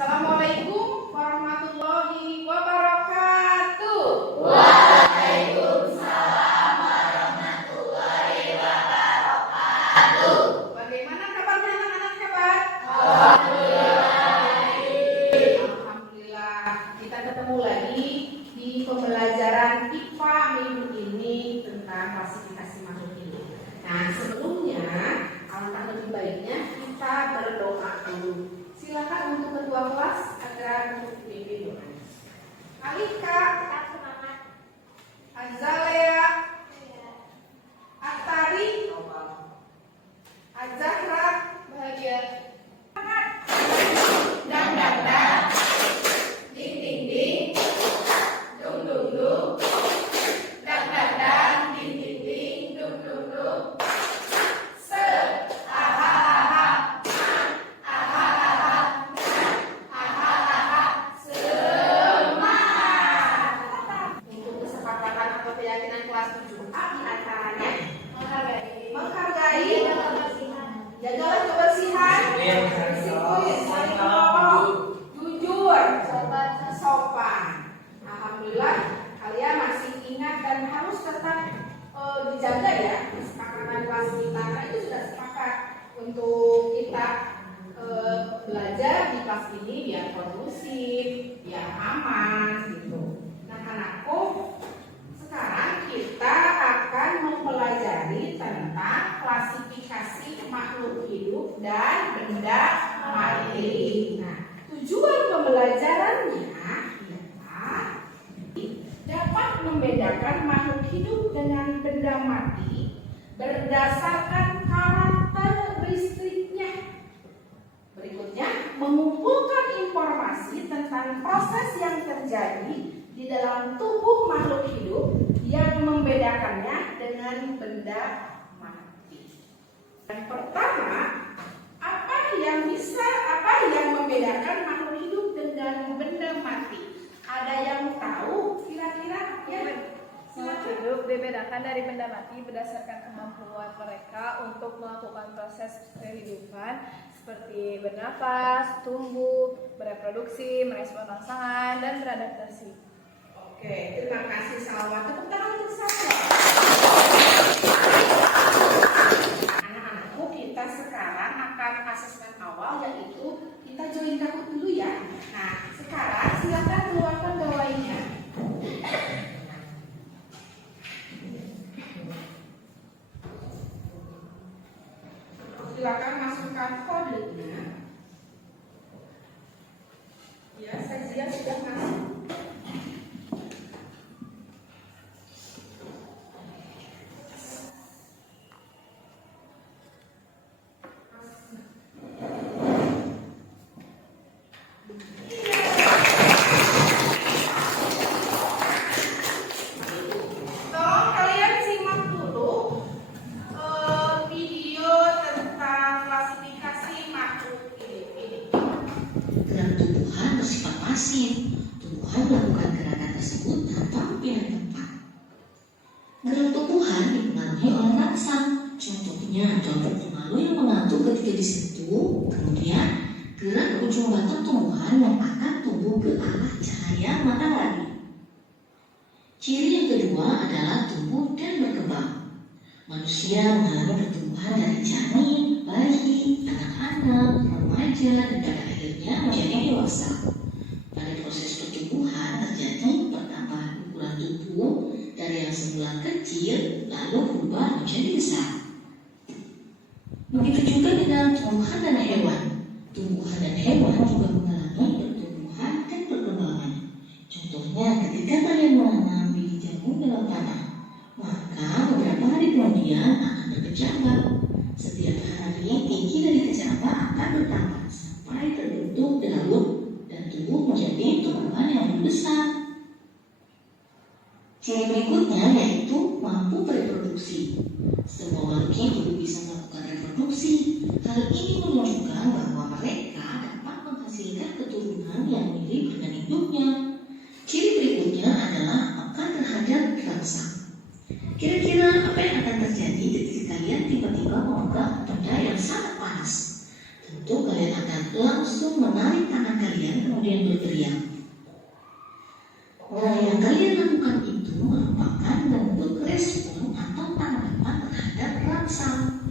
Assalamualaikum warahmatullahi wabarakatuh. Waalaikumsalam warahmatullahi wabarakatuh. Bagaimana kabarnya anak-anak hebat? Alhamdulillah. Kita ketemu lagi di pembelajaran IPA minggu ini tentang klasifikasi makhluk hidup. Nah, sebelumnya alangkah lebih baiknya kita berdoa dulu. Silakan untuk ketua kelas agar untuk dipimpin doa. Alika, Azalea, Atari, Azahra, bahagia. Dang dang dang, ding ding ding, dung dung dung, dang dang dang, ding ding ding, dung dung dung. Se, aha aha, aha aha, aha aha, semangat. Untuk kesepakatan atau keyakinan kelas 7A di antaranya menghargai, jagalah kebersihan, disiplin, saling menolong, jujur, sopan. Alhamdulillah kalian masih ingat dan harus tetap dijaga ya kesepakatan kelas kita. Nah, itu sudah sepakat untuk kita belajar di kelas ini biar kondusif, biar aman gitu. Nah, anakku, sekarang kita akan mempelajari tentang klasifikasi makhluk hidup dan benda mati. Nah, tujuan pembelajarannya ialah dapat membedakan makhluk hidup dengan benda mati berdasarkan karakteristiknya. Berikutnya, mengumpulkan informasi tentang proses yang terjadi di dalam tubuh makhluk hidup yang membedakannya dengan benda mati. Yang pertama, apa yang membedakan makhluk hidup dengan benda mati? Ada yang tahu kira-kira? Ya. Makhluk hidup dibedakan dari benda mati berdasarkan kemampuan mereka untuk melakukan proses kehidupan seperti bernafas, tumbuh, bereproduksi, merespon rangsangan, dan beradaptasi. Oke, terima kasih Salwa. Tepuk tangan untuk Salwa. Anak-anakku, kita sekarang akan asesmen awal, yaitu kita join Kahoot dulu ya. Nah, sekarang silakan keluarkan gawainya. Silakan masukkan kodenya. Ya, saya sudah masuk. Tolong kalian simak dulu video tentang klasifikasi makhluk hidup ini. Gerak tumbuhan bersifat pasif. Tumbuhan melakukan gerakan tersebut tanpa pimpinan tempat. Gerak tumbuhan dipengaruhi oleh rangsang. Contohnya kelompok pemalu yang mengantuk ketika disentuh. Kemudian gerak ujung batang tumbuhan yang akan tumbuh ke arah cahaya matahari. Ciri yang kedua adalah tumbuh dan berkembang. Manusia mengalami pertumbuhan dari janin, bayi, anak-anak, remaja, dan pada akhirnya menjadi dewasa. Pada proses pertumbuhan terjadi pertambahan ukuran tubuh dari yang semula kecil lalu berubah menjadi besar. Begitu juga dengan tumbuhan dan hewan. Tumbuhan dan hewan juga mengalami pertumbuhan dan perkembangan. Contohnya ketika kalian menanam biji jagung dalam tanah, maka beberapa hari kemudian akan berkecambah. Setiap hari tinggi dari kecambah akan bertambah sampai terbentuk daun dan tumbuh menjadi tumbuhan yang lebih besar. Ciri berikutnya yaitu mampu bereproduksi. Semua makhluk hidup bisa melakukan reproduksi. Hal ini menunjukkan bahwa mereka dapat menghasilkan keturunan yang mirip dengan induknya. Ciri berikutnya adalah peka terhadap rangsang. Kira-kira apa yang akan terjadi ketika kalian tiba-tiba memegang benda yang sangat panas? Tentu kalian akan langsung menarik tangan kalian kemudian berteriak. Nah, yang kalian lakukan itu merupakan bentuk respon atau tanggapan terhadap rangsang.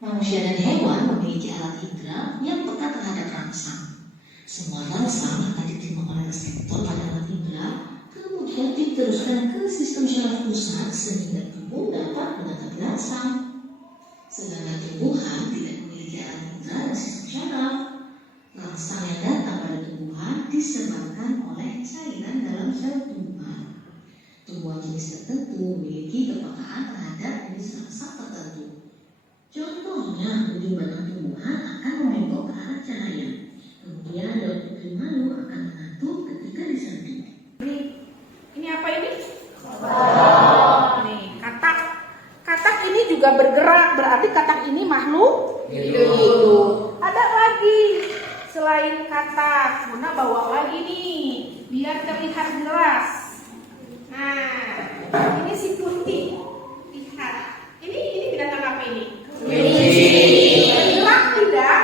Manusia dan hewan memiliki alat indera yang peka terhadap rangsang. Semua rangsang akan diterima oleh reseptor pada alat indera, kemudian diteruskan ke sistem syaraf pusat sehingga tubuh dapat menangkap rangsang. Sedangkan tumbuhan tidak memiliki alat indera dan sistem syaraf. Rangsang yang datang pada tumbuhan disebabkan oleh cairan dalam sel tumbuhan. Tumbuhan jenis tertentu memiliki kepekaan terhadap jenis rangsang tertentu. Contohnya, ujung batang tumbuhan akan membengkok ke arah cahaya. Kemudian daun putri malu akan mengantuk ketika disentuh. Ini apa ini? Nih, katak. Katak ini juga bergerak, berarti katak ini makhluk hidup. Ada lagi selain katak, Bunda bawa lagi nih, biar terlihat jelas. Nah, ini si putih. Lihat. Ini binatang apa ini? Bergerak tidak?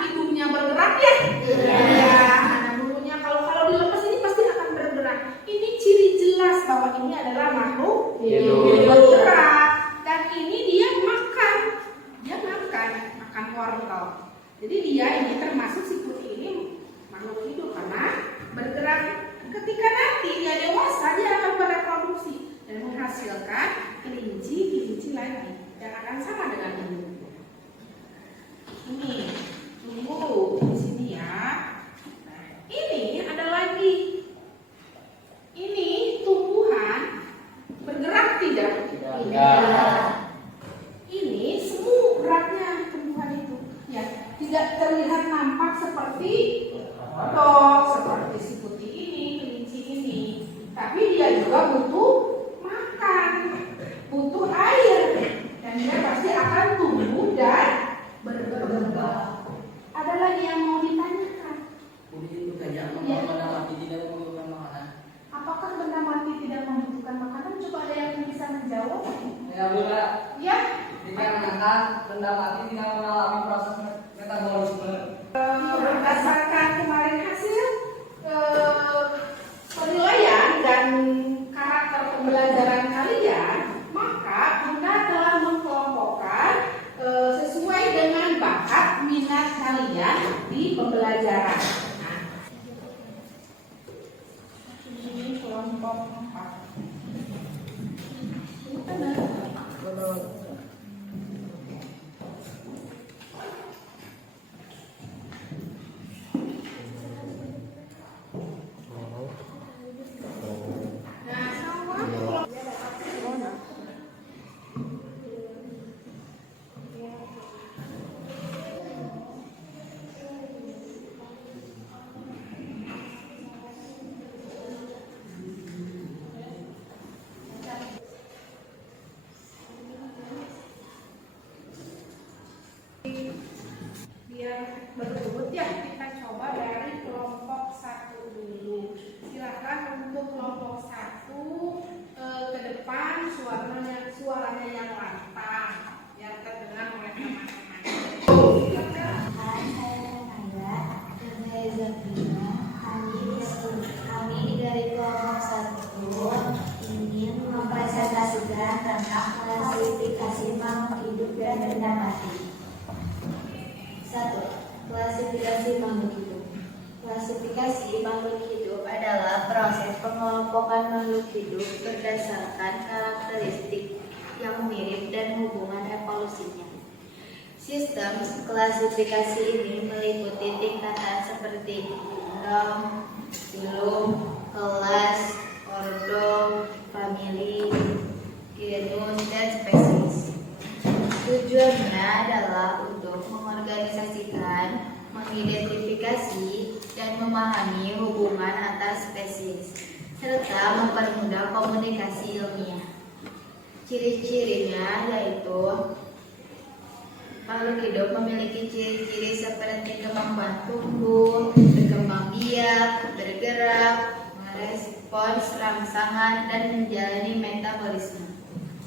Hidungnya bergerak ya? Iya. Nah, bulunya kalau dilepas ini pasti akan bergerak. Ini ciri jelas bahwa ini adalah makhluk hidup bergerak. Dan ini dia makan. Dia makan wortel. Jadi dia ini termasuk si putih ini makhluk hidup karena bergerak. Ketika nanti dia dewasa dia akan bereproduksi dan menghasilkan kelinci lagi yang akan sama dengan ini. Ini tunggu di sini ya. Nah, ini ada lagi. Ini tumbuhan bergerak tidak? Tidak. Ini semu geraknya tumbuhan itu. Ya, tidak terlihat nampak seperti kodok, seperti si putih ini, kelinci ini. Tapi dia juga butuh makan, butuh air, dan dia pasti akan tumbuh dan berkembang. Ada lagi yang mau ditanyakan? Apakah benda mati tidak membutuhkan makanan? Coba ada yang bisa menjawab? Ya, Bunda. Ya. Dikarenakan benda mati tidak mengalami proses metabolisme. Berdasarkan kemarin hasil penilaian dan karakter pembelajaran kalian, maka Bunda telah mengkelompokkan sesuai dengan bakat minat kalian di pembelajaran. Nah, ini kelompok 4. Ini benar. Biar berurut ya, kita coba dari kelompok 1 dulu. Silakan untuk kelompok 1 ke depan suaranya yang lantang biar terdengar oleh teman-teman. Kami dari kelompok 1 ingin mempresentasikan tentang klasifikasi makhluk hidup dan benda mati. 1. Klasifikasi makhluk hidup. Klasifikasi makhluk hidup adalah proses pengelompokan makhluk hidup berdasarkan karakteristik yang mirip dan hubungan evolusinya. Sistem klasifikasi ini meliputi tingkatan seperti nom, filum, kelas, ordo, famili, genus, dan spesies. Tujuannya adalah untuk mengorganisasikan, mengidentifikasi, dan memahami hubungan antar spesies, serta mempermudah komunikasi ilmiah. Ciri-cirinya yaitu makhluk hidup memiliki ciri-ciri seperti kemampuan tumbuh, berkembang biak, bergerak, merespons rangsangan, dan menjalani metabolisme.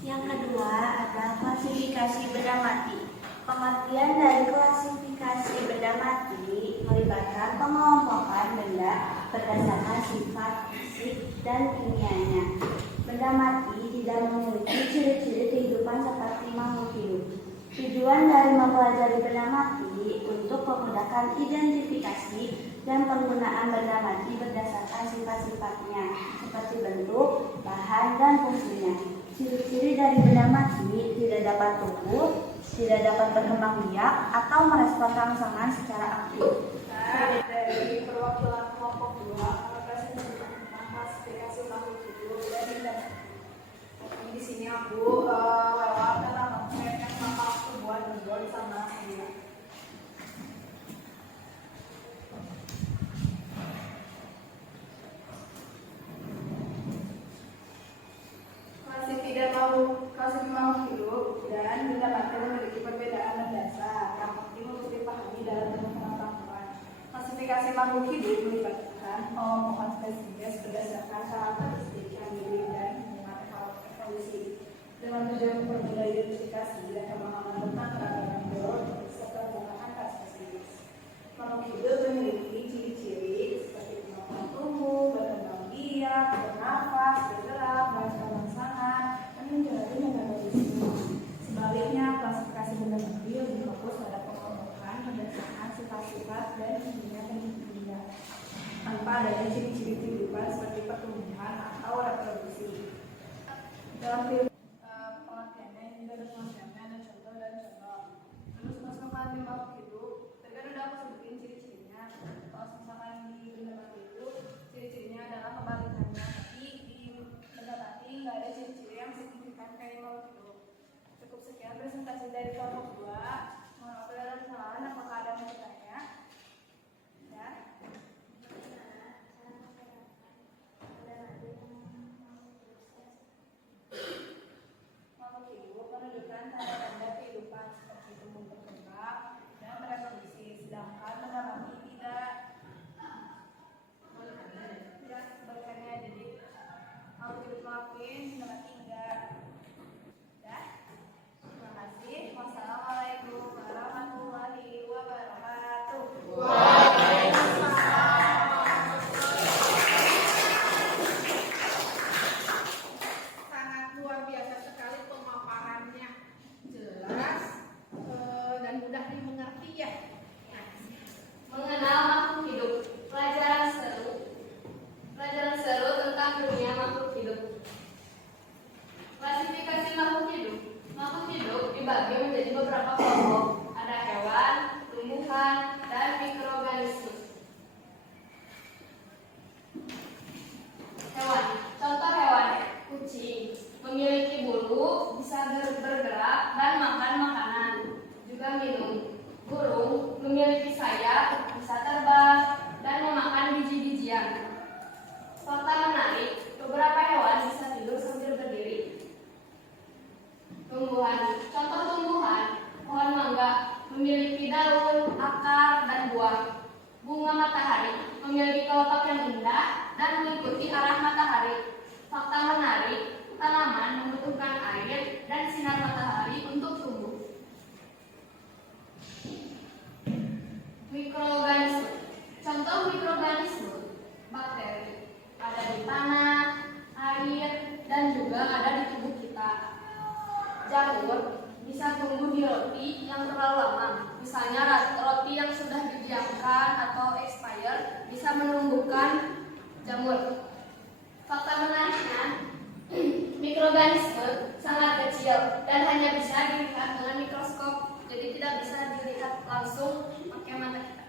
Yang kedua adalah klasifikasi benda mati. Pengertian dari klasifikasi benda mati melibatkan pengelompokan benda berdasarkan sifat fisik dan kimianya. Benda mati tidak memiliki ciri-ciri kehidupan seperti makhluk hidup. Tujuan dari mempelajari benda mati untuk memudahkan identifikasi dan penggunaan benda mati berdasarkan sifat-sifatnya, seperti bentuk, bahan, dan fungsinya. Ciri-ciri dari benda mati tidak dapat tumbuh, tidak dapat berkembang biak, atau merespon rangsangan secara aktif. Dari perwakilan kelompok 2 representasi tentang klasifikasi makhluk hidup dan benda. Di sini aku lewat tentang konsep yang bakal aku buat sama dia. Klasifikasi makhluk hidup dan benda mati memiliki perbedaan mendasar yang penting untuk dipahami dalam pengetahuan. Klasifikasi makhluk hidup melibatkan pengelompokan spesies berdasarkan karakteristik yang mirip dan hubungan evolusi dengan tujuan mempermudah identifikasi dan pemahaman tentang keragaman biologis serta hubungan antar spesies. Makhluk hidup memiliki ciri-ciri seperti kemampuan tumbuh, berkembang biak, bernafas, bergerak, merespon rangsangan, dan menjalani metabolisme. Sebaliknya, klasifikasi benda mati lebih fokus pada pengelompokan berdasarkan sifat-sifat dan fungsinya benda tanpa adanya ciri-ciri kehidupan seperti pertumbuhan atau reproduksi. Dalam film pengertiannya ini ada pengertiannya, ada contoh dan contoh. Terus misalkan di makhluk hidup, tadi kan udah aku sebutin ciri-cirinya. Kalau misalkan di benda mati itu ciri-cirinya adalah kebalikannya. Tapi di benda mati nggak ada ciri-ciri yang signifikan kayak makhluk hidup. Cukup sekian presentasi dari kelompok 2. Mohon maaf ada kesalahan, apakah ada yang bertanya? Ya. Makhluk hidup menunjukkan tanda-tanda kehidupan seperti tumbuh berkembang dan berevolusi, sedangkan benda mati tidak. Ya, sebalikannya, jadi makhluk hidup ngelakuin, benda mati enggak. Ya. Terima kasih. Wassalamualaikum warahmatullahi wabarakatuh. Sangat luar biasa sekali pemaparannya, jelas dan mudah dimengerti ya. Mengenal makhluk hidup, pelajaran seru tentang dunia makhluk hidup. Klasifikasi makhluk hidup. Makhluk hidup dibagi menjadi beberapa kelompok. Ada hewan, tumbuhan, dan mikroorganisme. Hewan. Contoh hewan: kucing memiliki bulu, bisa bergerak dan makan makanan, juga minum. Burung memiliki sayap, bisa terbang dan memakan biji-bijian. Fakta menarik, beberapa hewan bisa tidur sambil berdiri. Tumbuhan. Contoh tumbuhan: pohon mangga memiliki daun, akar, dan buah. Bunga matahari memiliki kelopak yang indah dan mengikuti arah matahari. Fakta menarik, tanaman membutuhkan air dan sinar matahari untuk tumbuh. Mikroorganisme. Contoh mikroorganisme: bakteri, ada di tanah, air, dan juga ada di tubuh kita. Jamur bisa tumbuh di roti yang terlalu lama. Misalnya roti yang sudah didiamkan atau expired bisa menumbuhkan jamur. Fakta menariknya, mikroorganisme sangat kecil dan hanya bisa dilihat dengan mikroskop, jadi tidak bisa dilihat langsung pakai mata kita.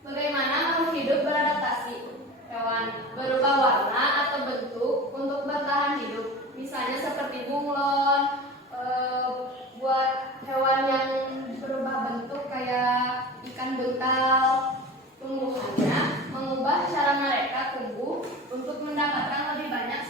Bagaimana makhluk hidup beradaptasi? Hewan berubah warna atau bentuk untuk bertahan hidup. Misalnya seperti bunglon, buat hewan yang berubah bentuk kayak ikan buntal. Tumbuhannya mengubah cara mereka tumbuh untuk mendapatkan lebih banyak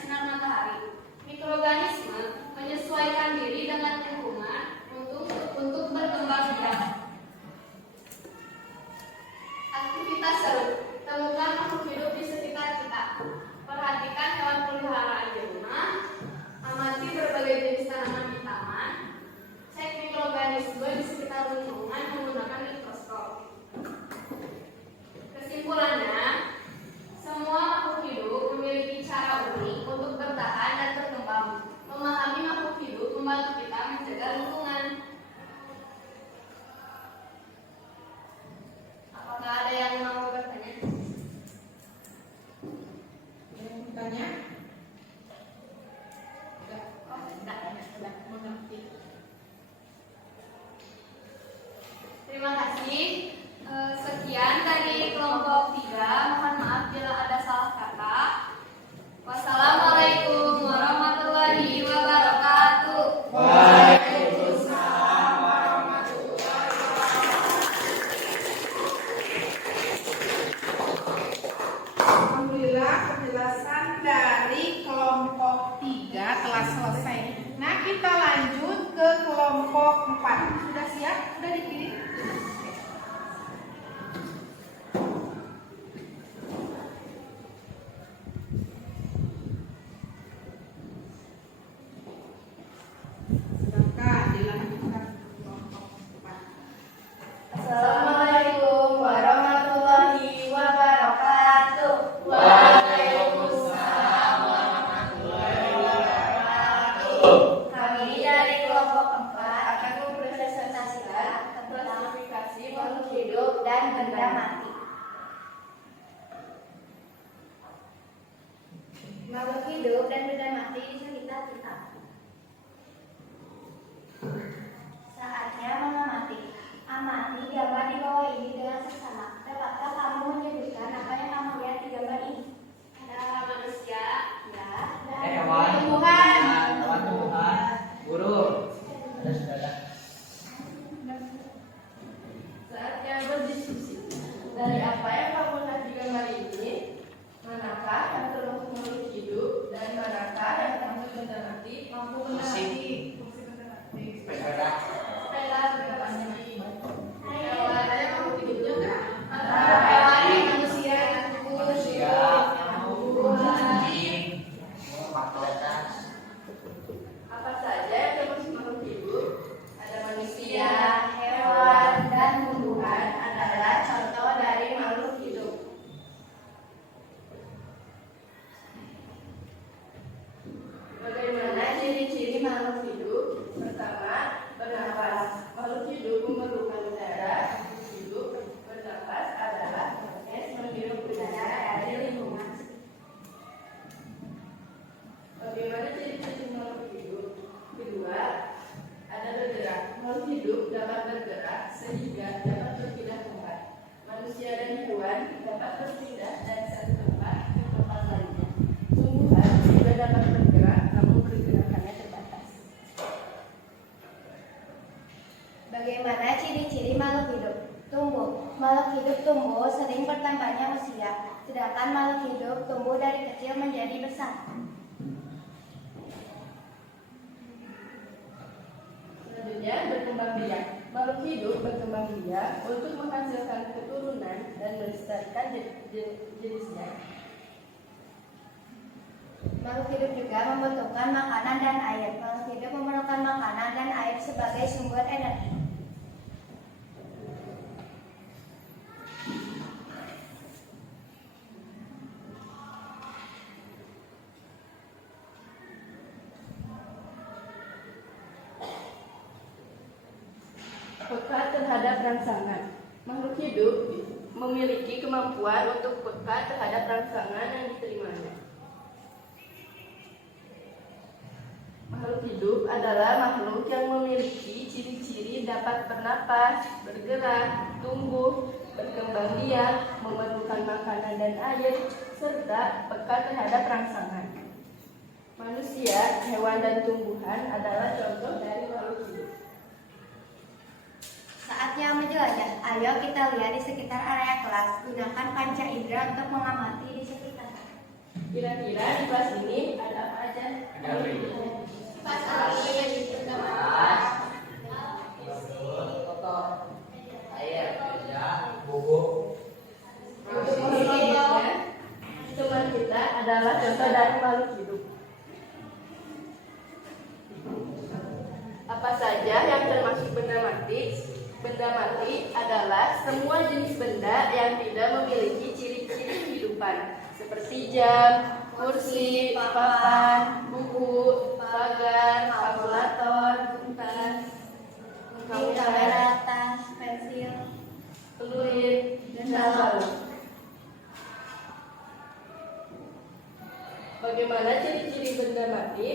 sudah siap? Sudah dikirim? Silakan dilanjutkan kelompok 4. Assalamualaikum warahmatullahi wabarakatuh. Kami dari kelompok 4 akan mempresentasikan klasifikasi makhluk hidup dan benda mati. Makhluk hidup dan benda mati di sekitar kita. Saatnya mengamati. Amati gambar di bawah ini dengan seksama. Dapatkah kamu menyebutkan apa yang kamu lihat di gambar ini? Ada manusia, ya, dan Hewan. tumbuhan. Hewan, tumbuhan, burung. Saatnya berdiskusi. Dari apa yang kamu lihat di gambar ini, manakah yang termasuk makhluk hidup dan manakah yang termasuk benda mati? Mampu benda mati. Sepeda. Sepeda benda mati. Hewan ada yang makhluk hidupnya enggak? Hewan yang manusia, Manusia, anjing, makhluk. Apa saja yang termasuk makhluk hidup? Ada manusia, hewan, dan tumbuhan adalah contoh dari makhluk hidup. Bagaimana ciri-ciri makhluk hidup? Pertama, bernafas. Makhluk hidup memerlukan udara. Makhluk hidup bernafas adalah proses menghirup udara dari lingkungan. Bagaimana ciri-ciri makhluk hidup? Kedua, ada bergerak. Makhluk hidup dapat bergerak sehingga dapat berpindah tempat. Manusia dan hewan dapat berpindah dari satu tempat ke tempat lainnya. Tumbuhan juga dapat bergerak, namun pergerakannya terbatas. Bagaimana ciri-ciri makhluk hidup? Tumbuh. Makhluk hidup tumbuh sering bertambahnya usia, sedangkan makhluk hidup tumbuh dari kecil menjadi besar. Selanjutnya, berkembang biak. Makhluk hidup berkembang biak untuk menghasilkan keturunan dan melestarikan jenisnya. Makhluk hidup juga membutuhkan makanan dan air. Makhluk hidup memerlukan makanan dan air sebagai sumber energi. Peka terhadap rangsangan. Makhluk hidup memiliki kemampuan untuk peka terhadap rangsangan yang diterimanya. Makhluk hidup adalah makhluk yang memiliki ciri-ciri dapat bernapas, bergerak, tumbuh, berkembang biak, memerlukan makanan dan air, serta peka terhadap rangsangan. Manusia, hewan, dan tumbuhan adalah contoh dari makhluk hidup. Saatnya menjelajah. Ayo kita lihat di sekitar area kelas. Gunakan panca indera untuk mengamati di sekitar. Kira-kira di kelas ini ada apa aja? Ada apa ini? Air, kerja, bubuk. Teman kita adalah contoh dari makhluk hidup. Apa saja yang termasuk benda mati? Benda mati adalah semua jenis benda yang tidak memiliki ciri-ciri kehidupan, seperti jam, kursi, papan, buku, pagar, kalkulator, kuntas, Kamera, tas, pensil. peluit, dan lalu. Bagaimana ciri-ciri benda mati?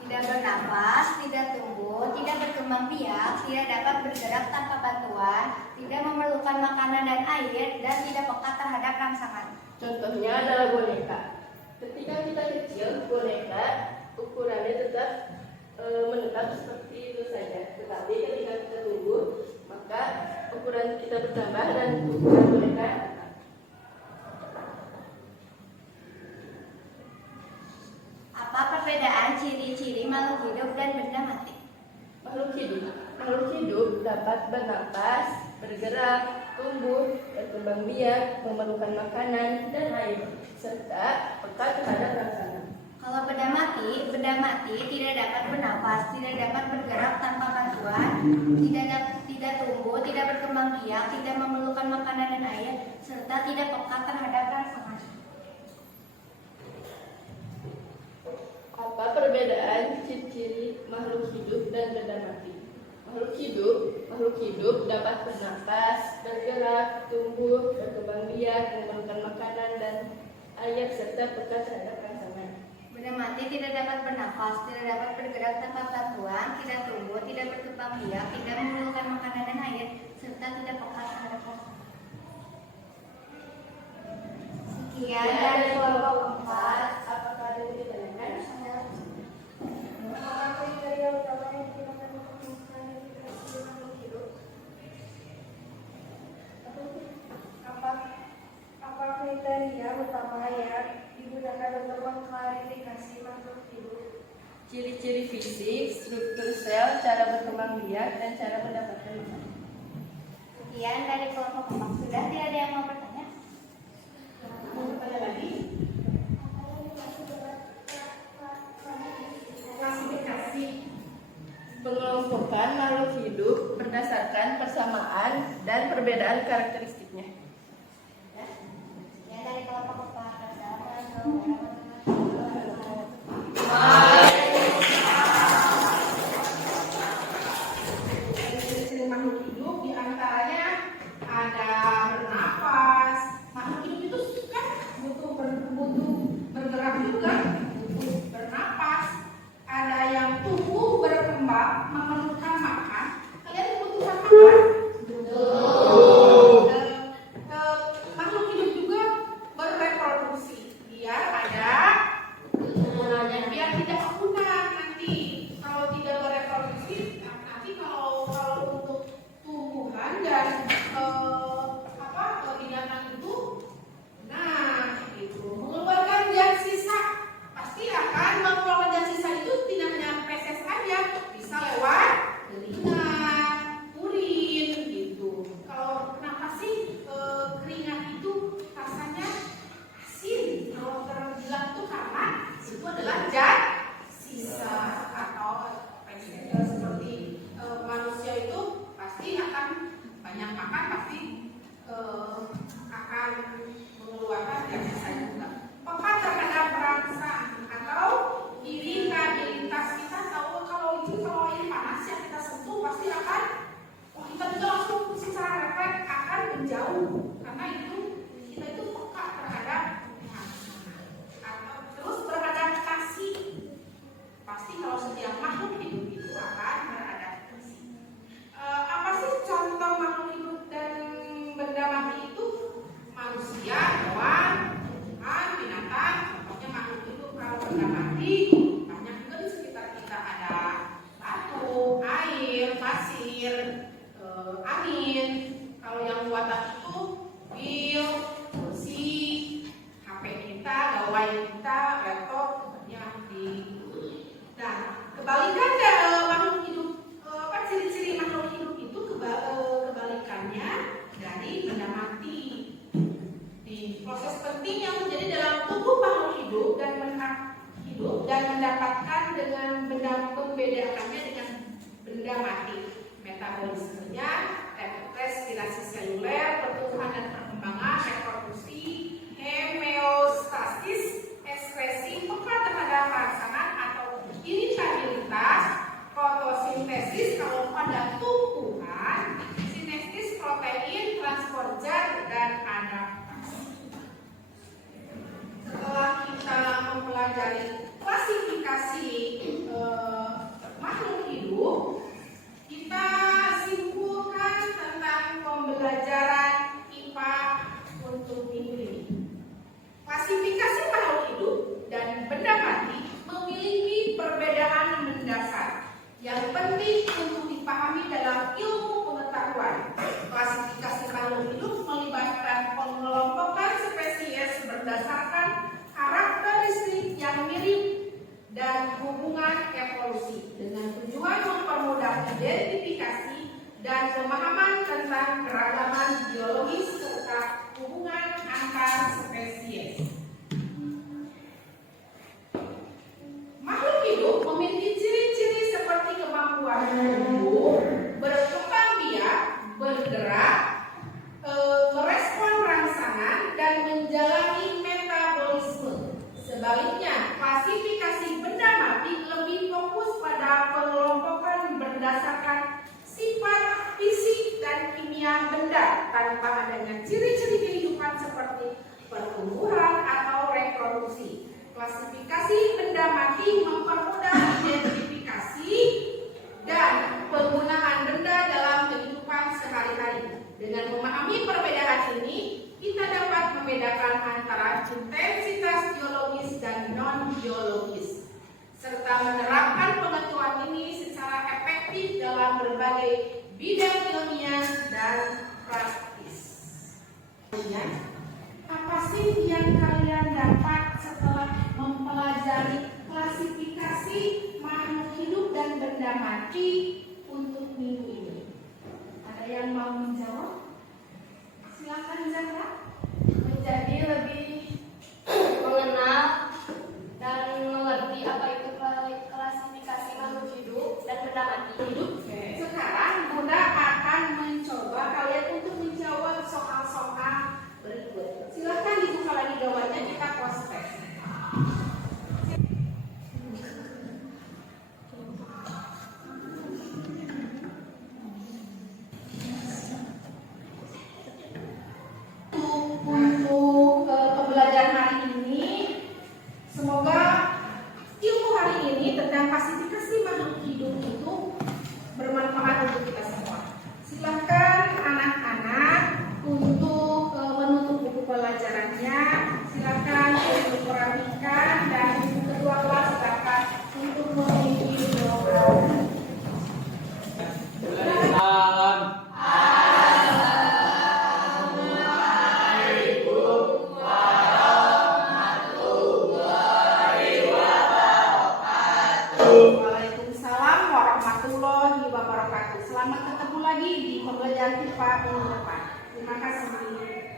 Tidak bernafas, tidak tumbuh, tidak berkembang biak, tidak dapat bergerak tanpa bantuan, tidak memerlukan makanan dan air, dan tidak peka terhadap rangsangan. Contohnya adalah boneka. Ketika kita kecil, boneka ukurannya tetap menetap seperti itu saja. Tetapi ketika kita tumbuh, maka ukuran kita bertambah dan ukuran boneka tetap. Apa perbedaan ciri-ciri makhluk hidup dan benda mati? Makhluk dapat bernapas, bergerak, tumbuh, berkembang biak, memerlukan makanan dan air, serta peka terhadap rangsangan. Kalau benda mati tidak dapat bernafas, tidak dapat bergerak tanpa bantuan, tidak tumbuh, tidak berkembang biak, tidak memerlukan makanan dan air, serta tidak peka terhadap rangsangan. Apa perbedaan ciri-ciri makhluk hidup dan benda mati? Makhluk hidup dapat bernafas, bergerak, tumbuh, berkembang biak, memerlukan makanan dan air, serta peka terhadap rangsangan. Benda mati tidak dapat bernafas, tidak dapat bergerak tanpa bantuan, tidak tumbuh, tidak berkembang biak, tidak memerlukan makanan dan air, serta tidak peka terhadap rangsangan. Sekian dari kelompok 4. Apakah ada yang ditanyakan? Apa kriteria utama yang digunakan untuk mengklarifikasi makhluk hidup? Apa kriteria utama yang digunakan untuk mengklarifikasi makhluk hidup? Ciri-ciri fisik, struktur sel, cara berkembang biak, dan cara mendapatkan makanan. Sekian dari kelompok 4. Sudah tidak ada yang mau bertanya? Mau bertanya lagi? Klasifikasi. Pengelompokan makhluk hidup berdasarkan persamaan dan perbedaan karakteristiknya. Ya. Sekian dari kelompok 4. Assalamualaikum warahmatullahi wabarakatuh. Ciri-ciri makhluk hidup diantaranya ada bernafas. Makhluk hidup itu kan butuh bergerak juga, butuh bernafas. Ada yang tumbuh berkembang memerlukan makan. Kalian membutuhkan makan? Makhluk hidup juga berreproduksi biar ada keturunannya, biar tidak punah nanti. Kalau tidak bereproduksi, nanti kalau untuk tumbuhan dan binatang itu, nah itu mengeluarkan zat sisa, pasti akan mengeluarkan zat sisa itu tidak hanya feses saja, bisa lewat telinga, urin gitu. Kalau kenapa sih keringat itu rasanya asin? Kalau terbilang itu karena itu adalah zat sisa atau feses. Seperti manusia itu pasti akan banyak makan, pasti akan mengeluarkan zat sisa juga. Peka terhadap rangsang atau iritabilitas, kita tahu kalau air panas yang kita sentuh pasti akan kita juga langsung secara refleks akan menjauh karena kita itu peka terhadap rangsang. Atau terus beradaptasi, pasti kalau setiap makhluk hidup itu akan beradaptasi. Apa sih contoh makhluk hidup dan benda mati itu? Manusia, hewan, tumbuhan, binatang, contohnya makhluk hidup. Kalau benda mati banyak juga di sekitar kita, ada batu, air, pasir, angin. Kalau yang buatan itu mobil, kursi, HP kita, gawai kita, laptop, semuanya di. Nah, kebalikan makhluk hidup, ciri-ciri makhluk hidup itu kebalikannya dari benda mati. Di proses penting yang terjadi dalam tubuh makhluk hidup dan mendapatkan dengan benda, membedakannya dengan benda mati. Metabolismenya, respirasi seluler, pertumbuhan dan perkembangan, reproduksi, homeostasis, ekskresi, peka terhadap rangsangan atau iritabilitas, fotosintesis kalau pada tumbuhan, sintesis protein, transport zat, dan adaptasi. Setelah kita mempelajari klasifikasi makhluk hidup, kita simpulkan tentang pembelajaran pemahaman tentang keragaman biologis serta hubungan antar spesies. Makhluk hidup memiliki ciri-ciri seperti kemampuan tumbuh, berkembang biak, bergerak, merespon rangsangan, dan menjalani metabolisme. Sebaliknya, klasifikasi benda mati lebih fokus pada pengelompokan berdasarkan sifat fisik dan kimia benda tanpa adanya ciri-ciri kehidupan seperti pertumbuhan atau reproduksi. Klasifikasi benda mati mempermudah identifikasi dan penggunaan benda dalam kehidupan sehari-hari. Dengan memahami perbedaan ini, kita dapat membedakan antara intensitas biologis dan non-biologis, serta menerapkan pengetahuan ini secara efektif dalam berbagai bidang ilmiah dan praktis. Apa sih yang kalian dapat setelah mempelajari klasifikasi makhluk hidup dan benda mati untuk minggu ini? Ada yang mau menjawab? Silakan Zahra. Menjadi lebih mengenal dan mengerti apa itu klasifikasi makhluk hidup dan benda mati. Sekarang Bunda akan mencoba kalian untuk menjawab soal-soal berikut. Silakan dibuka lagi jawabannya, kita prospek. Untuk pembelajaran hari ini, semoga ilmu hari ini tentang klasifikasi makhluk hidup itu bermanfaat untuk kita semua. Silakan anak-anak untuk menutup buku pelajarannya. Silakan untuk merapikan dan ibu ketua kelas silakan untuk memimpin doa. Waalaikumsalam warahmatullahi wabarakatuh. Selamat ketemu lagi di pembelajaran IPA minggu depan. Terima kasih.